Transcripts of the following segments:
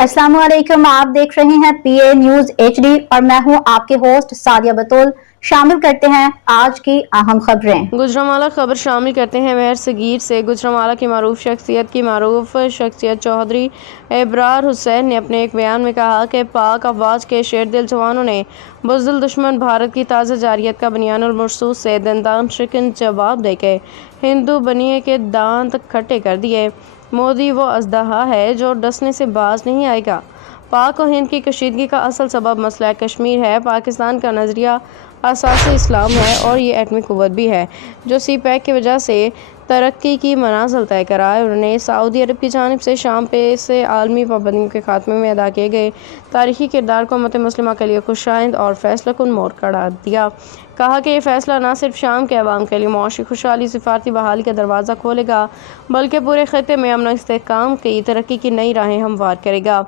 अस्सलाम वालेकुम। आप देख रहे हैं पीए न्यूज एचडी और मैं हूं आपके होस्ट सादिया बतूल। शामिल करते हैं आज की अहम खबरें। गुजरांवाला खबर शामिल करते हैं। मेहर सगीर से गुजरांवाला की मारूफ शख्सियत चौधरी इब्रार हुसैन ने अपने एक बयान में कहा कि पाक अफवाज के शेर दिल जवानों ने बुज़दिल दुश्मन भारत की ताज़ा जारियत का बनियानुल मरसूस से दंदान शिकन जवाब देके हिंदू बनिए के दांत खट्टे कर दिए। मोदी वो अजदहा है जो डसने से बाज नहीं आएगा। पाक और हिंद की कशीदगी का असल सबब मसला कश्मीर है। पाकिस्तान का नज़रिया असासी इस्लाम है और ये एटमी कुव्वत भी है जो सी पैक की वजह से तरक्की की मनाजिल तय कराए। उन्होंने सऊदी अरब की जानिब से शाम पे से आलमी पाबंदियों के खात्मे में अदा किए गए तारीखी किरदार को उम्मत मुस्लिमा के लिए खुशाइंद और फैसला कुन मोड़ करार दिया। कहा कि ये फैसला न सिर्फ शाम के अवाम के लिए मुआशी खुशहाली सिफारती बहाली का दरवाज़ा खोलेगा बल्कि पूरे खत्े में अमन इस्तेहकाम की तरक्की की नई राहें हमवार करेगा।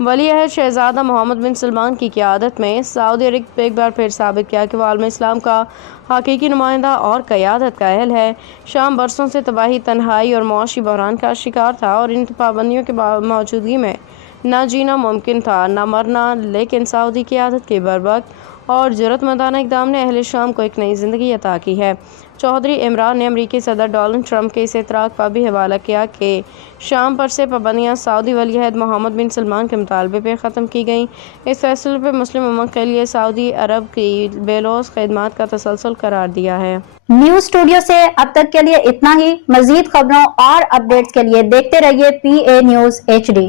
वली अहद शहजादा मोहम्मद बिन सलमान की क़यादत में सऊदी अरब एक बार फिर साबित किया कि वह आलम इस्लाम का हकीकी नुमाइंदा और क़यादत का अहल है। शाम बरसों से तबाही, तन्हाई और मुआशी बहरान का शिकार था और इन पाबंदियों के मौजूदगी में न जीना मुमकिन था न मरना, लेकिन सऊदी क़यादत के बरवक्त और जुर्रतमंदाना इक़दाम ने अहले शाम को एक नई ज़िंदगी अता की है। चौधरी इमरान ने अमरीकी सदर डोनाल्ड ट्रंप के इस एतराक़ का भी हवाला किया कि शाम पर से पाबंदियाँ सऊदी वली अहद मोहम्मद बिन सलमान के मुतालबे पर ख़त्म की गईं। इस फैसले पर मुस्लिम उम्मत के लिए सऊदी अरब की बेलौस खिदमात का तसलसल करार दिया है। न्यूज स्टूडियो से अब तक के लिए इतना ही। मज़ीद खबरों और अपडेट्स के लिए देखते रहिए पीए न्यूज एचडी।